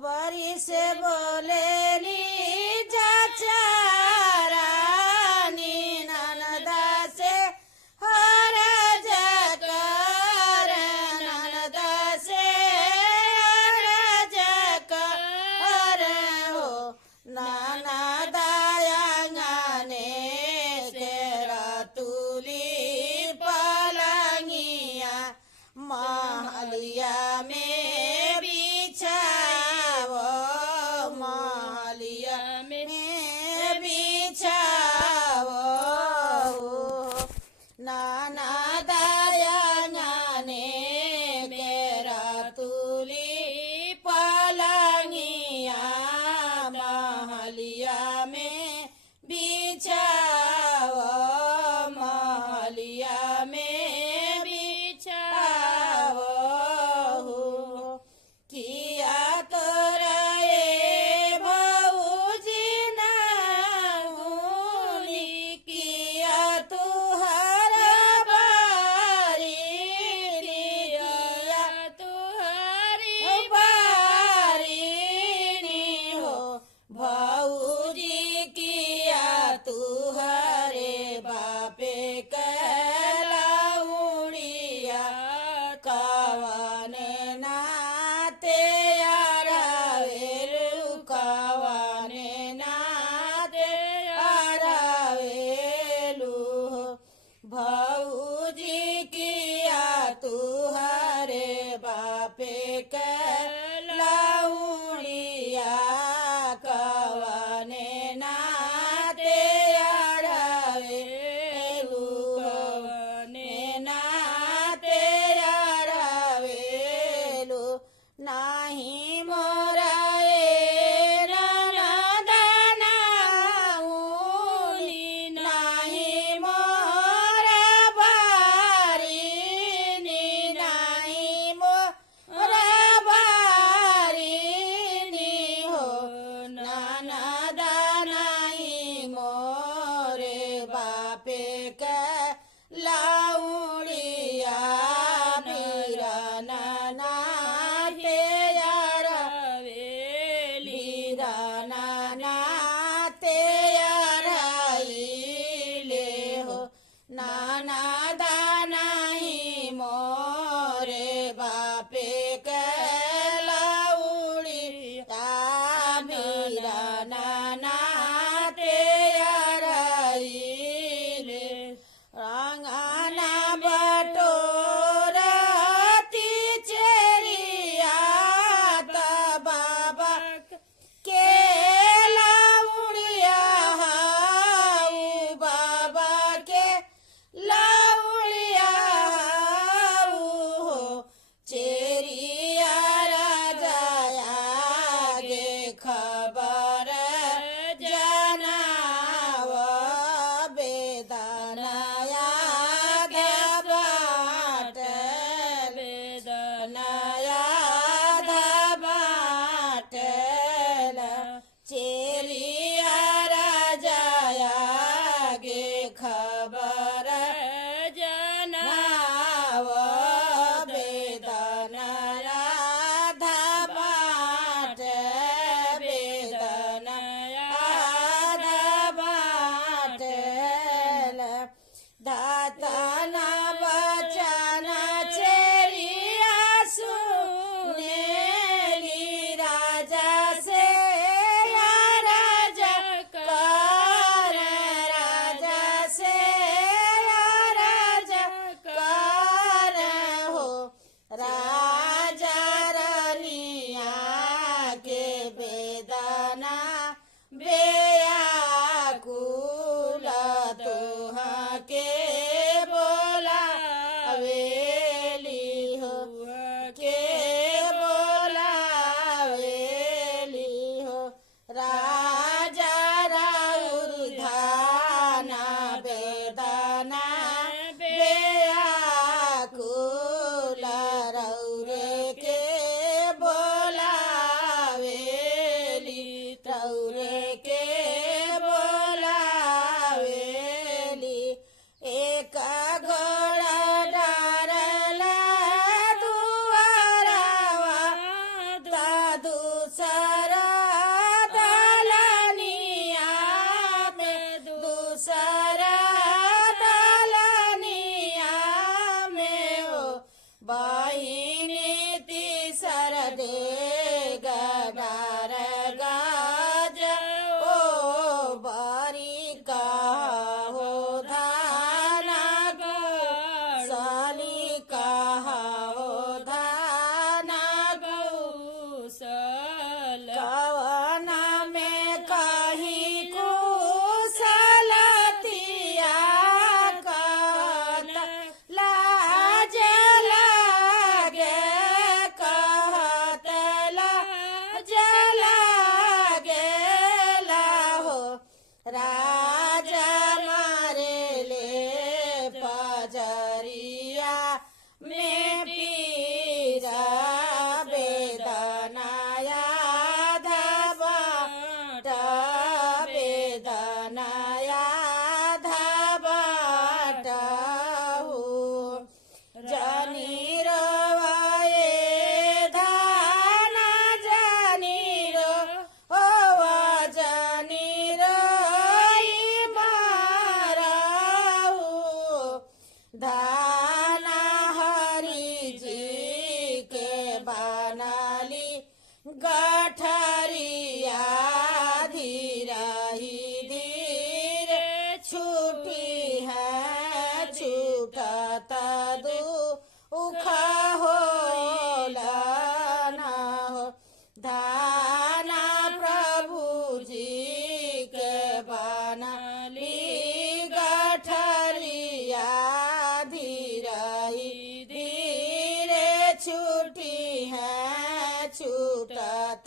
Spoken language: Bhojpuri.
बरी से बोलेली चाचारानी ननदा से हर जकर ननदा से हर जकर हो ननदायंगने के रतुली पलंगिया महलिया में बिछावो महलिया में बिछावो ननदायंगने के रतुली पलंगिया महलिया में बिछावो महलिया में बिछावो किया तोरा ए भौजी नाहुनी किया तुहर बारी किया तुहरी बारी हो भौजी किया तुहरे बापे कलाउड़िया कवन नाते आरावेलु कवन नाते आरावेलु भौजी किया तुहरे बापे कलाउड़िया कवन नाते आरावेलु कवन नाते आरावेलु नाही मोरा ए ननदानाउनी नाही मोरा बारीनी नाही मोरा बारीनी हो ननदा नाही मोरे बापे के लाउड़िया मेरा नाते यार दे गडार गाज ओ बारी का हो धाना गौ साली का हो धाना गौसल कवना में कहीं कुशलतिया कहत लाज लागे कहत लाज लागे हो राजा मारे ले पजरिया में पीरा बेदनाया धबाट बेदनाया धबाट हो जनी रवाए धाना जनी रो ओ जनी रोई माराऊ धाना हरि जी के बनाली गठरिया धीरही धीरे छूटी है छूटत दुख होला ना हो धाना प्रभु जी के बनाली गठरिया धीरही धीरे छूटी है छूटत